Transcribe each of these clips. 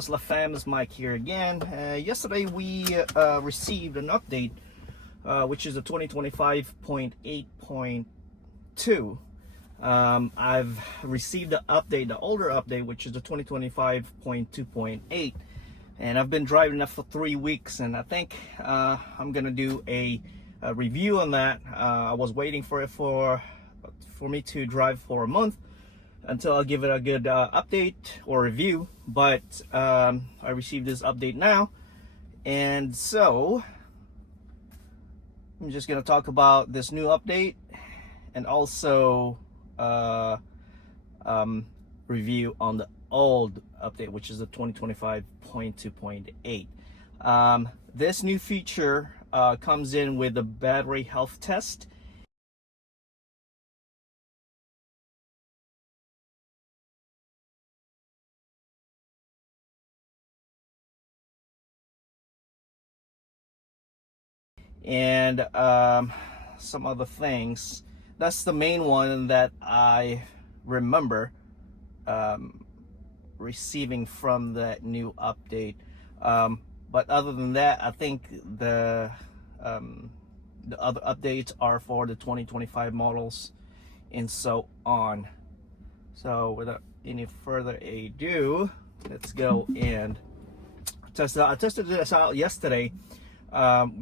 Tesla fans, Mike here again. Yesterday we received an update, which is the 2025.8.2. I've received the update, the older update, which is the 2025.2.8, and I've been driving that for 3 weeks, and I think I'm gonna do a review on that. I was waiting for it for me to drive for a month until I'll give it a good update or review, but I received this update now, and so I'm just gonna talk about this new update and also review on the old update, which is the 2025.2.8. This new feature comes in with the battery health test. And some other things. That's the main one that I remember receiving from that new update. But other than that, I think the other updates are for the 2025 models and so on. So without any further ado, let's go and test it out. I tested this out yesterday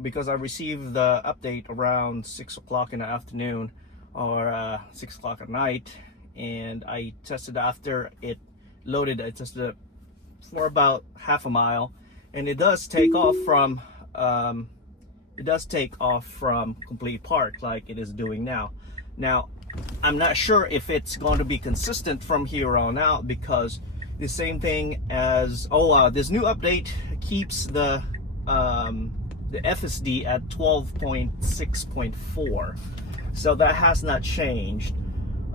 because I received the update around 6 o'clock in the afternoon or 6 o'clock at night, and I tested after it loaded. I tested it for about half a mile, and it does take off from complete park like it is doing now. Now I'm not sure if it's going to be consistent from here on out, because the same thing as this new update keeps the FSD at 12.6.4, so that has not changed,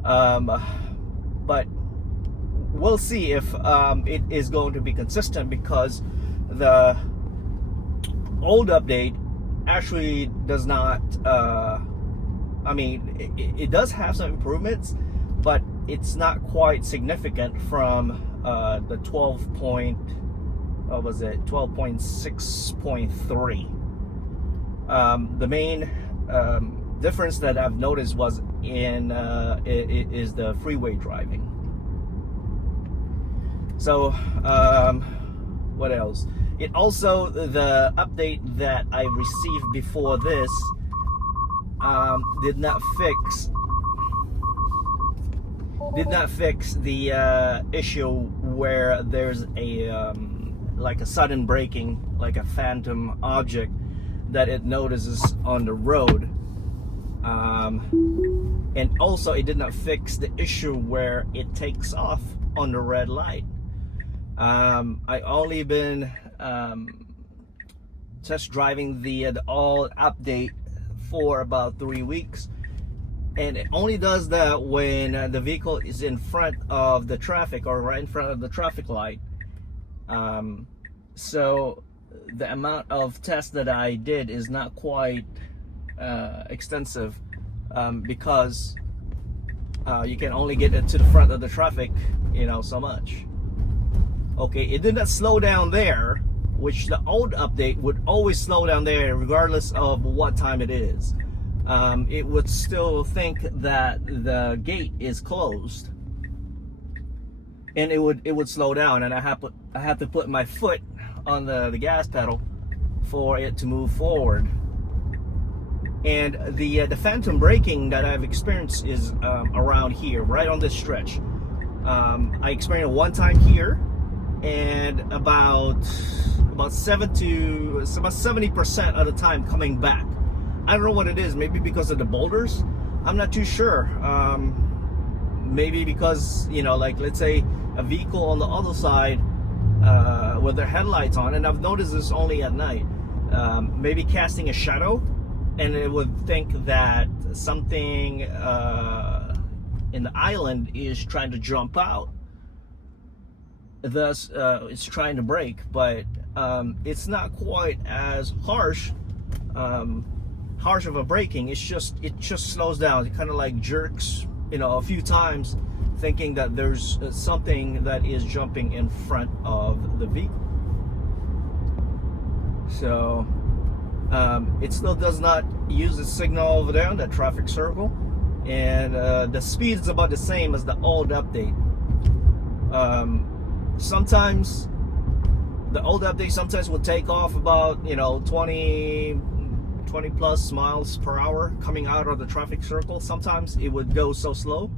but we'll see if it is going to be consistent, because the old update actually does not it does have some improvements, but it's not quite significant from the 12.6.3. The main difference that I've noticed was is the freeway driving. So what else? It also, the update that I received before this did not fix the issue where there's a like a sudden braking, like a phantom object that it notices on the road, and also it did not fix the issue where it takes off on the red light. I only been test driving the all update for about 3 weeks, and it only does that when the vehicle is in front of the traffic or right in front of the traffic light. So the amount of tests that I did is not quite extensive, because you can only get it to the front of the traffic, so much. Okay, it did not slow down there, which the old update would always slow down there regardless of what time it is. It would still think that the gate is closed, and it would slow down, and I have to put my foot on the gas pedal for it to move forward. And the phantom braking that I've experienced is around here, right on this stretch. I experienced it one time here, and about 70% of the time coming back. I don't know what it is. Maybe because of the boulders. I'm not too sure. Maybe because like, let's say a vehicle on the other side with their headlights on, and I've noticed this only at night, maybe casting a shadow, and it would think that something in the island is trying to jump out, thus it's trying to brake, but it's not quite as harsh of a braking. It just slows down. It kind of like jerks a few times thinking that there's something that is jumping in front of the vehicle. So it still does not use the signal over there on that traffic circle, and the speed is about the same as the old update. Sometimes the old update sometimes will take off about 20 plus miles per hour coming out of the traffic circle. Sometimes it would go so slow,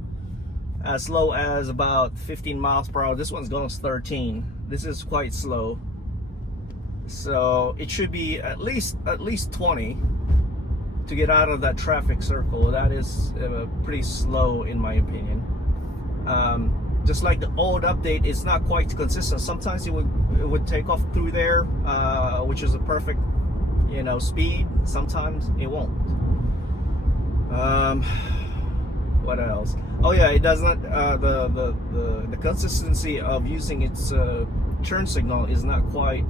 as low as about 15 miles per hour. This one's going 13. This is quite slow, so it should be at least 20 to get out of that traffic circle. That is pretty slow in my opinion. Just like the old update, it's not quite consistent. Sometimes it would take off through there, which is a perfect speed. Sometimes it won't. What else? Oh yeah, it does not. The consistency of using its turn signal is not quite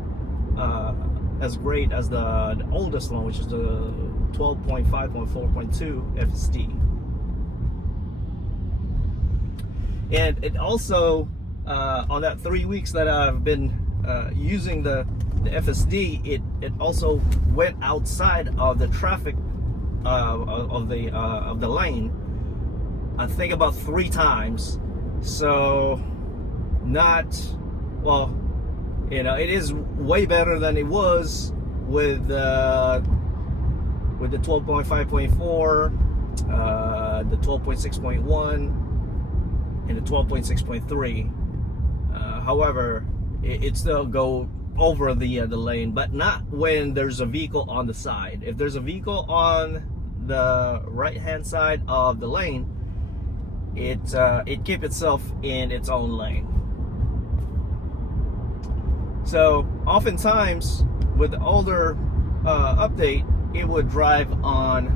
as great as the oldest one, which is the 12.5.4.2 FSD. And it also, on that 3 weeks that I've been using the FSD, it also went outside of the traffic of the lane, I think about 3 times. So it is way better than it was with the 12.5.4, the 12.6.1, and the 12.6.3. However, it still go over the lane, but not when there's a vehicle on the side. If there's a vehicle on the right hand side of the lane, it keeps itself in its own lane. So oftentimes with the older update, it would drive on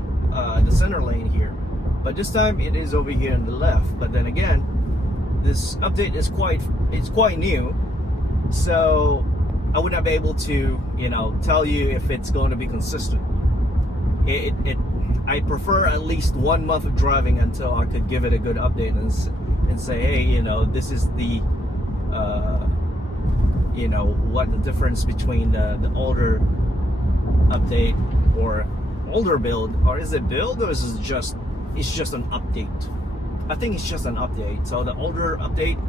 the center lane here, but this time it is over here on the left. But then again, this update is quite new, so I would not be able to tell you if it's going to be consistent. I prefer at least 1 month of driving until I could give it a good update and say, hey, this is the what the difference between the older update or older build, or is it build, or is it just an update? I think it's just an update. So the older update,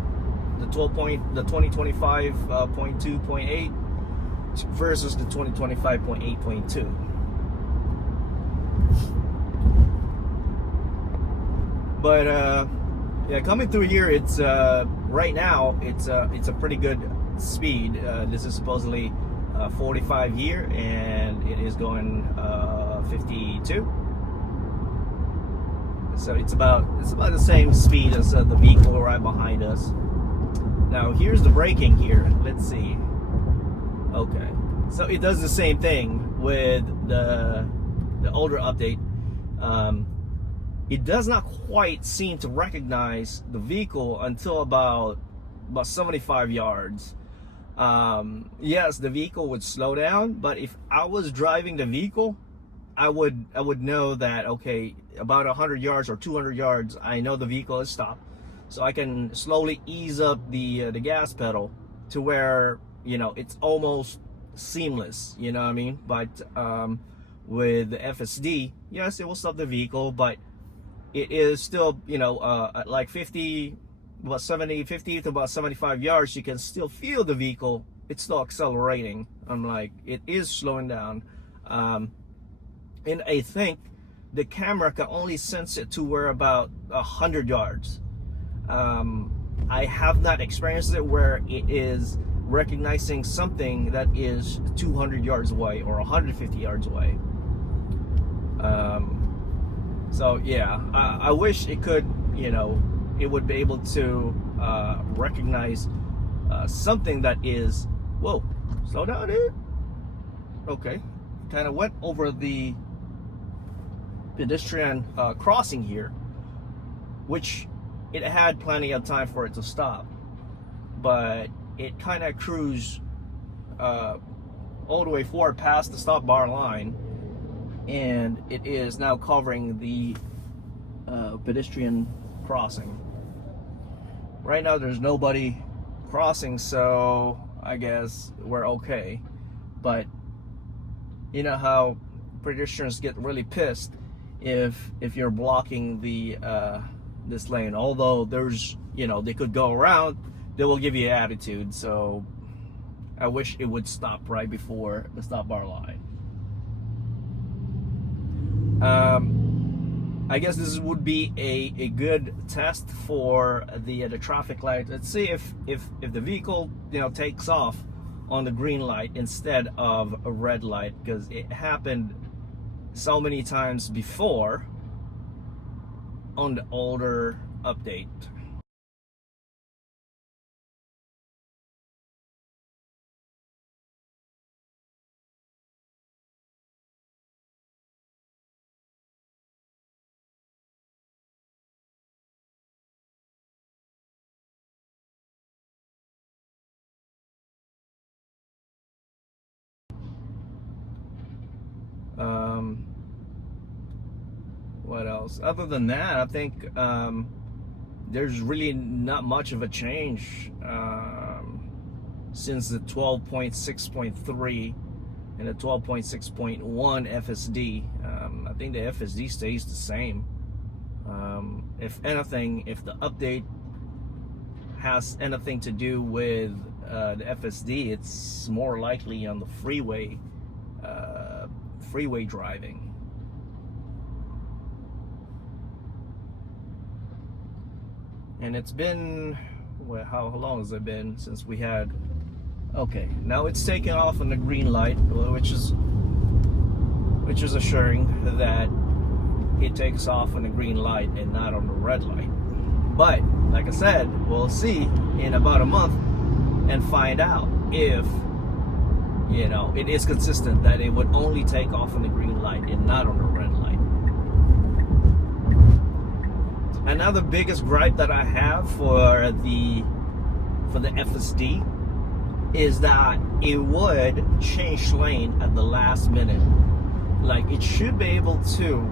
the 2025.2.8 versus the 2025.8.2. But yeah, coming through here, it's right now it's a pretty good speed. This is supposedly 45 here, and it is going 52. So it's about the same speed as the vehicle right behind us. Now here's the braking here. Let's see. Okay, so it does the same thing with the older update. It does not quite seem to recognize the vehicle until about 75 yards. Yes, the vehicle would slow down, but if I was driving the vehicle, I would know that, okay, about 100 yards or 200 yards, I know the vehicle is stopped, so I can slowly ease up the gas pedal to where it's almost seamless. You know what I mean? But with the FSD, yes, it will stop the vehicle, but it is still at like 50 to about 75 yards, you can still feel the vehicle. It's still accelerating. I'm like, it is slowing down. And I think the camera can only sense it to where about 100 yards. I have not experienced it where it is recognizing something that is 200 yards away or 150 yards away. So yeah, I wish it could, it would be able to recognize something that is, whoa, slow down, dude. Okay, kind of went over the pedestrian crossing here, which it had plenty of time for it to stop, but it kind of cruised all the way forward past the stop bar line, and it is now covering the pedestrian crossing. Right now there's nobody crossing, so I guess we're okay. But you know how pedestrians get really pissed if you're blocking the this lane. Although there's, you know, they could go around, they will give you attitude. So I wish it would stop right before the stop bar line. I guess this would be a good test for the traffic light. Let's see if the vehicle, you know, takes off on the green light instead of a red light, because it happened so many times before on the older update. What else? Other than that, I think there's really not much of a change since the 12.6.3 and the 12.6.1 FSD. I think the FSD stays the same. If anything, if the update has anything to do with the FSD, it's more likely on the freeway driving. And it's been, well, how long has it been since we had, okay, now it's taken off on the green light, which is assuring that it takes off on the green light and not on the red light. But like I said, we'll see in about a month and find out if, you know, it is consistent that it would only take off on the green light and not on the red light. Another biggest gripe that I have for the FSD is that it would change lane at the last minute. Like, it should be able to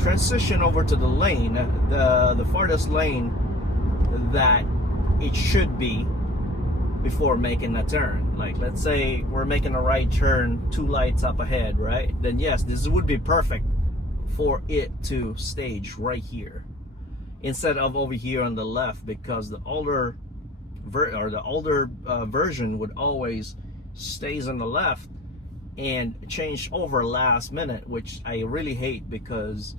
transition over to the lane, the farthest lane that it should be before making a turn. Like, let's say we're making a right turn, 2 lights up ahead, right? Then yes, this would be perfect for it to stage right here instead of over here on the left, because the older version would always stays on the left and change over last minute, which I really hate, because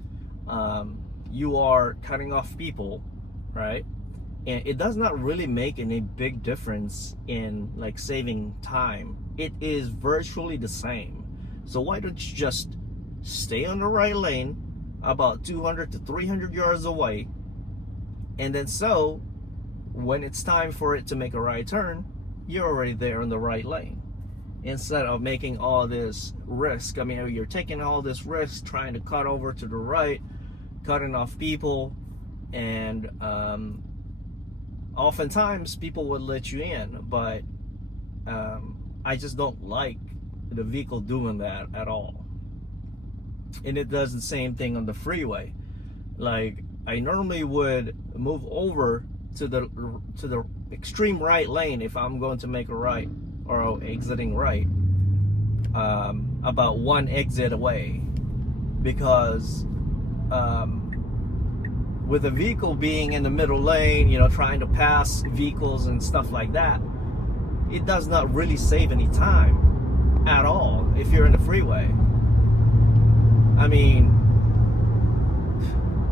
you are cutting off people, right? And it does not really make any big difference in like saving time. It is virtually the same. So why don't you just stay on the right lane about 200 to 300 yards away, and then so when it's time for it to make a right turn, you're already there in the right lane, instead of making all this risk. I mean, you're taking all this risk trying to cut over to the right, cutting off people, and oftentimes people would let you in, but I just don't like the vehicle doing that at all. And it does the same thing on the freeway. Like, I normally would move over to the extreme right lane if I'm going to make a right or exiting right, about 1 exit away, because with a vehicle being in the middle lane, you know, trying to pass vehicles and stuff like that, it does not really save any time at all if you're in the freeway. I mean,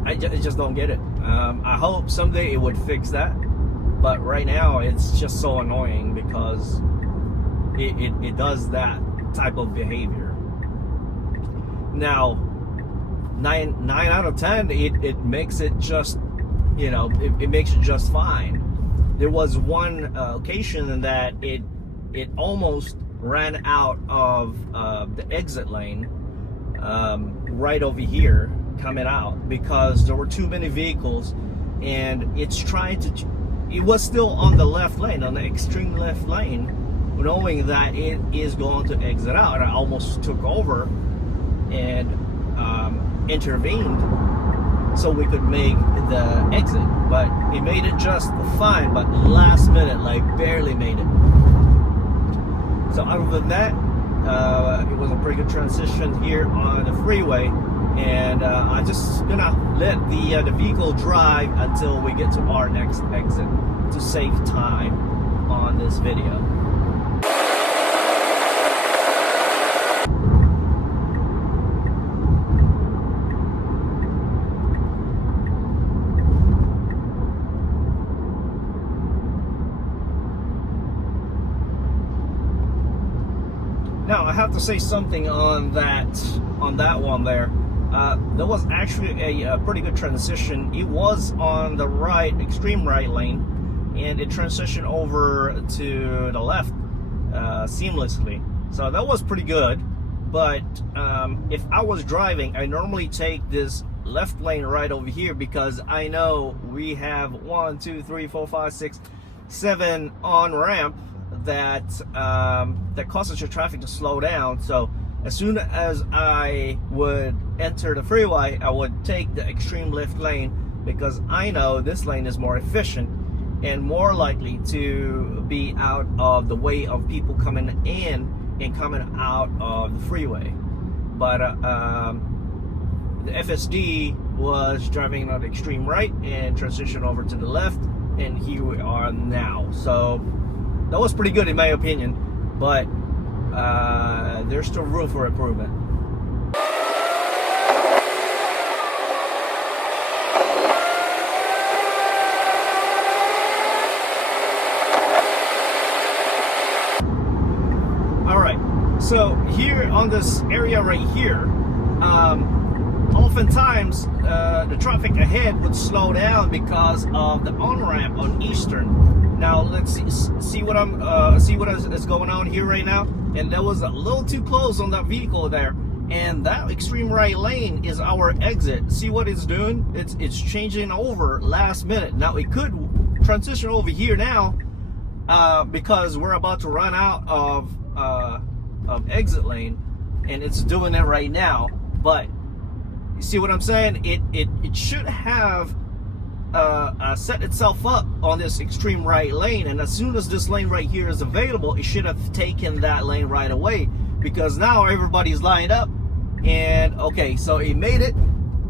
I just don't get it. I hope someday it would fix that, but right now it's just so annoying because it does that type of behavior. Now, 9 out of 10, it makes it just, you know, it makes it just fine. There was one occasion that it almost ran out of the exit lane right over here coming out, because there were too many vehicles, and it's trying to, it was still on the left lane, on the extreme left lane, knowing that it is going to exit out. I almost took over and intervened so we could make the exit. But he made it just fine, but last minute, like barely made it. So other than that, it was a pretty good transition here on the freeway, and I'm just gonna let the vehicle drive until we get to our next exit to save time on this video. Now I have to say something on that one there. There was actually a pretty good transition. It was on the right, extreme right lane, and it transitioned over to the left seamlessly. So that was pretty good. But if I was driving, I normally take this left lane right over here because I know we have 1, 2, 3, 4, 5, 6, 7 on ramp that causes your traffic to slow down. So as soon as I would enter the freeway, I would take the extreme left lane because I know this lane is more efficient and more likely to be out of the way of people coming in and coming out of the freeway. But the FSD was driving on the extreme right and transitioned over to the left, and here we are now. So that was pretty good in my opinion, but there's still room for improvement. Alright, so here on this area right here, oftentimes the traffic ahead would slow down because of the on-ramp on Eastern. Now let's see what is going on here right now. And that was a little too close on that vehicle there. And that extreme right lane is our exit. See what it's doing? It's changing over last minute. Now it could transition over here now because we're about to run out of exit lane, and it's doing it right now. But you see what I'm saying? It should have set itself up on this extreme right lane, and as soon as this lane right here is available, it should have taken that lane right away, because now everybody's lined up. And okay, so it made it.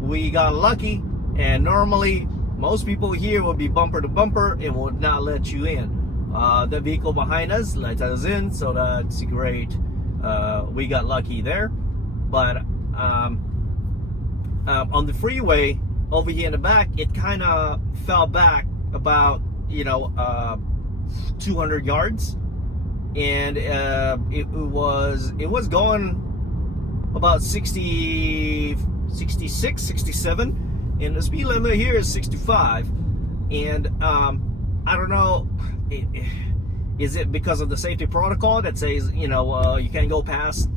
We got lucky, and normally most people here will be bumper to bumper and would not let you in. The vehicle behind us let us in, so that's great. We got lucky there. But on the freeway over here in the back, it kind of fell back about 200 yards, and it was going about 60, 66, 67, and the speed limit here is 65. And I don't know, is it because of the safety protocol that says you can't go past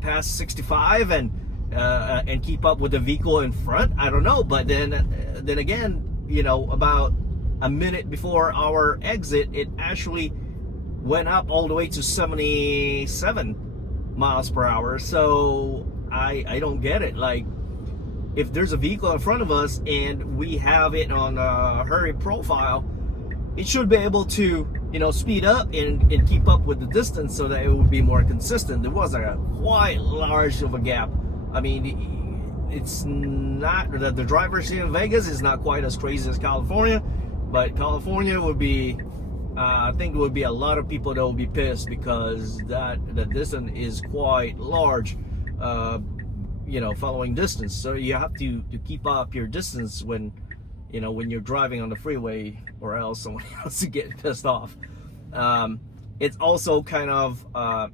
past 65 and keep up with the vehicle in front? I don't know. But then again, about a minute before our exit, it actually went up all the way to 77 miles per hour. So I don't get it. Like, if there's a vehicle in front of us and we have it on a hurry profile, it should be able to speed up and keep up with the distance so that it would be more consistent. There was a quite large of a gap. I mean, it's not that the drivers here in Vegas is not quite as crazy as California, but California would be, I think there would be a lot of people that would be pissed because the distance is quite large, following distance. So you have to keep up your distance when you're driving on the freeway, or else someone else to get pissed off. It's also kind of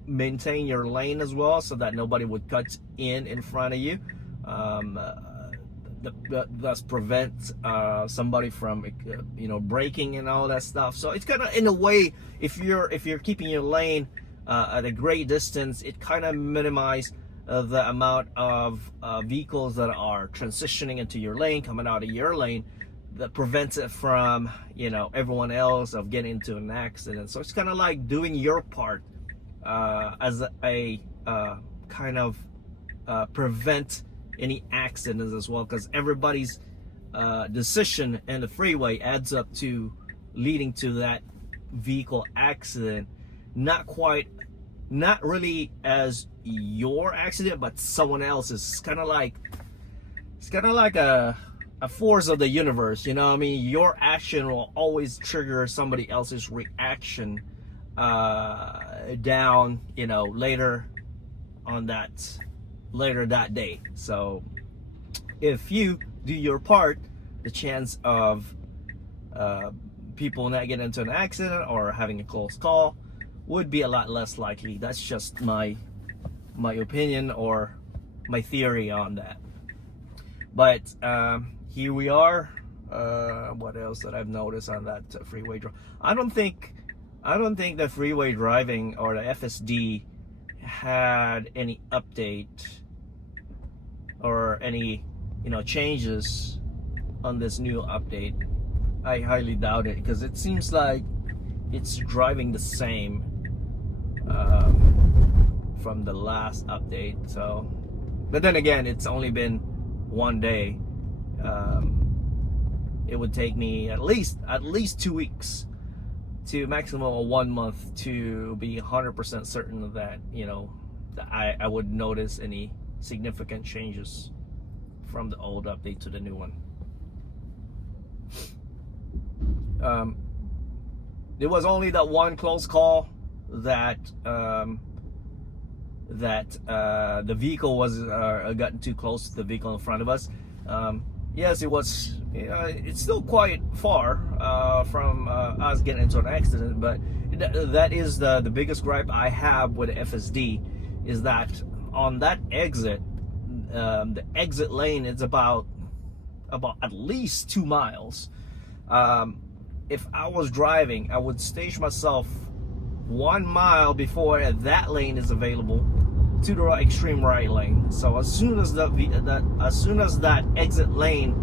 maintain your lane as well, so that nobody would cut in front of you. Thus prevent somebody from braking and all that stuff. So it's kind of, in a way, if you're keeping your lane at a great distance, it kind of minimize the amount of vehicles that are transitioning into your lane, coming out of your lane, that prevents it from everyone else of getting into an accident. So it's kind of like doing your part as a kind of prevent any accidents as well, because everybody's decision in the freeway adds up to leading to that vehicle accident. Not really as your accident, but someone else's. It's kind of like a force of the universe, you know what I mean? Your action will always trigger somebody else's reaction down, you know, later that day. So if you do your part, the chance of people not getting into an accident or having a close call would be a lot less likely. That's just my opinion or my theory on that. But here we are. What else that I've noticed on that freeway drive? I don't think the freeway driving or the FSD had any update or any, you know, changes on this new update. I highly doubt it, because it seems like it's driving the same from the last update. So, but then again, it's only been one day. It would take me at least 2 weeks to maximum of 1 month to be 100% certain of that, you know, that I would notice any significant changes from the old update to the new one. There was only that one close call that the vehicle was gotten too close to the vehicle in front of us. Yes, it was. You know, it's still quite far from us getting into an accident, but that is the biggest gripe I have with the FSD, is that on that exit, the exit lane is about at least 2 miles. If I was driving, I would stage myself 1 mile before that lane is available to the extreme right lane. So as soon as that exit lane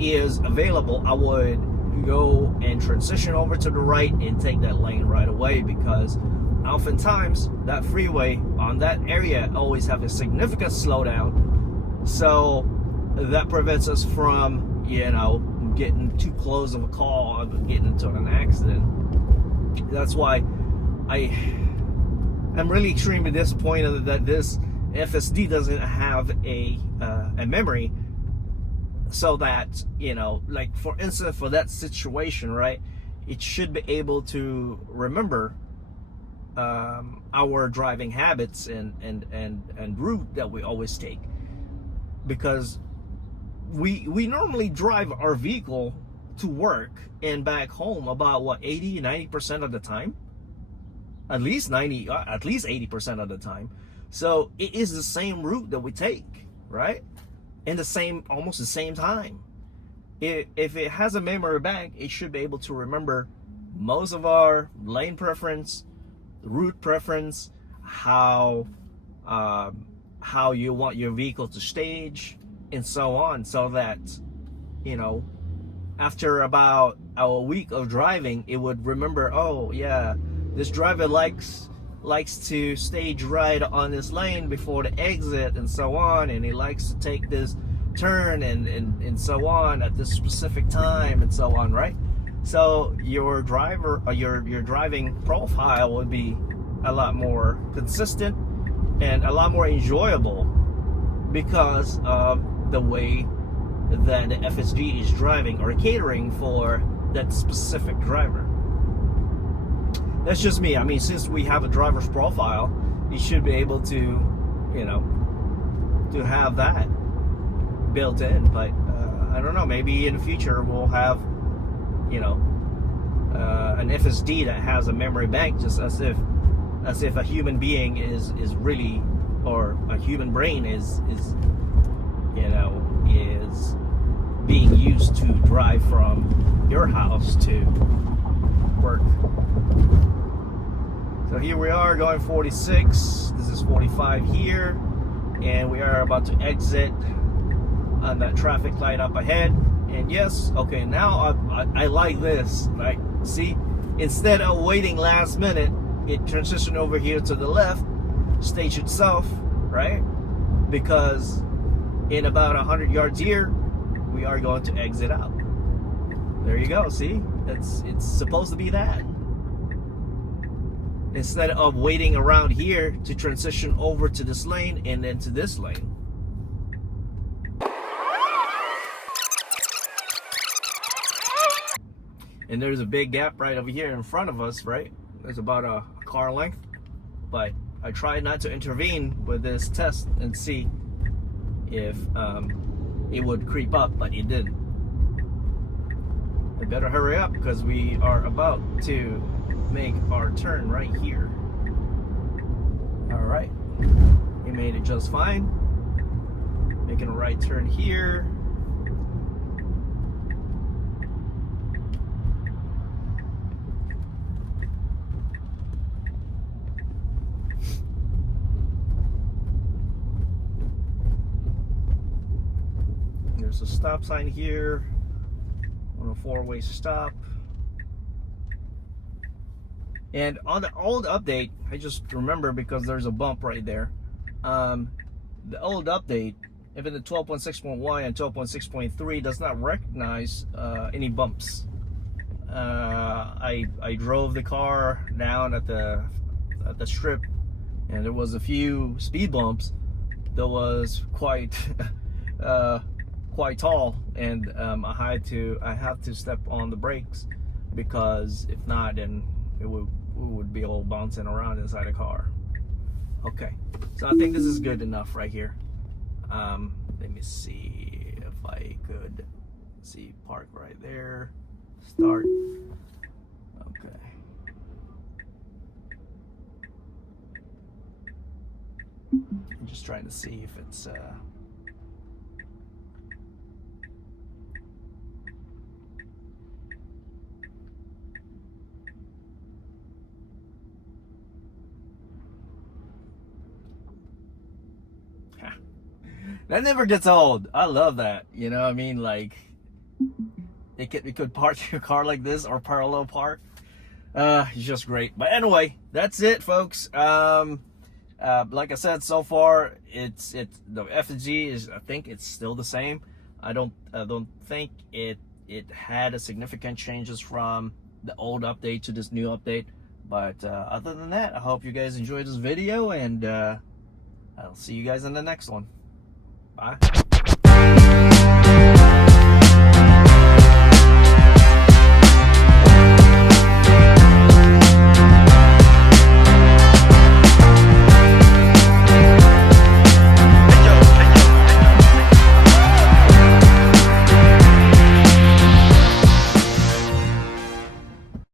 is available, I would go and transition over to the right and take that lane right away, because oftentimes that freeway on that area always have a significant slowdown. So that prevents us from, you know, getting too close of a call and getting into an accident. That's why I'm really extremely disappointed that this FSD doesn't have a memory, so that, you know, like for instance, for that situation, right, it should be able to remember our driving habits and route that we always take, because we normally drive our vehicle to work and back home about 80-90% of the time, at least 80% of the time. So it is the same route that we take, right? In almost the same time. If it has a memory bank, it should be able to remember most of our lane preference, route preference, how you want your vehicle to stage, and so on, so that, you know, after about a week of driving, it would remember, oh yeah, this driver likes to stage right on this lane before the exit, and so on, and he likes to take this turn and so on at this specific time, and so on, right? So your driver or your driving profile would be a lot more consistent and a lot more enjoyable, because of the way that the FSD is driving or catering for that specific driver. That's just me. I mean, since we have a driver's profile, you should be able to, you know, to have that built in. But I don't know, maybe in the future we'll have, you know, an FSD that has a memory bank, just as if a human being is really, or a human brain is you know, is being used to drive from your house to work. So here we are going 46. This is 45 here, and we are about to exit on that traffic light up ahead. And yes, okay, now I like this. Like, see, instead of waiting last minute, it transitioned over here to the left, stage itself, right? Because in about 100 yards here, we are going to exit out. There you go. See, it's supposed to be that. Instead of waiting around here to transition over to this lane and then to this lane. And there's a big gap right over here in front of us, right? There's about a car length. But I tried not to intervene with this test and see if it would creep up, but it didn't. I better hurry up because we are about to make our turn right here. All right, we made it just fine. Making a right turn here. There's a stop sign here on a four-way stop. And on the old update, I just remember because there's a bump right there. The old update, even the 12.6.1 and 12.6.3 does not recognize any bumps. I drove the car down at the strip, and there was a few speed bumps that was quite quite tall, and I have to step on the brakes because if not, then we would be all bouncing around inside the car. Okay, so I think this is good enough right here. Let me see if I could see park right there. Start. Okay. I'm just trying to see if it's that never gets old. I love that. You know what I mean? Like, it could park your car like this or parallel park. It's just great. But anyway, that's it, folks. Like I said, so far it's the FG is, I think it's still the same. I don't think it had a significant changes from the old update to this new update. But other than that, I hope you guys enjoyed this video, and I'll see you guys in the next one. Bye.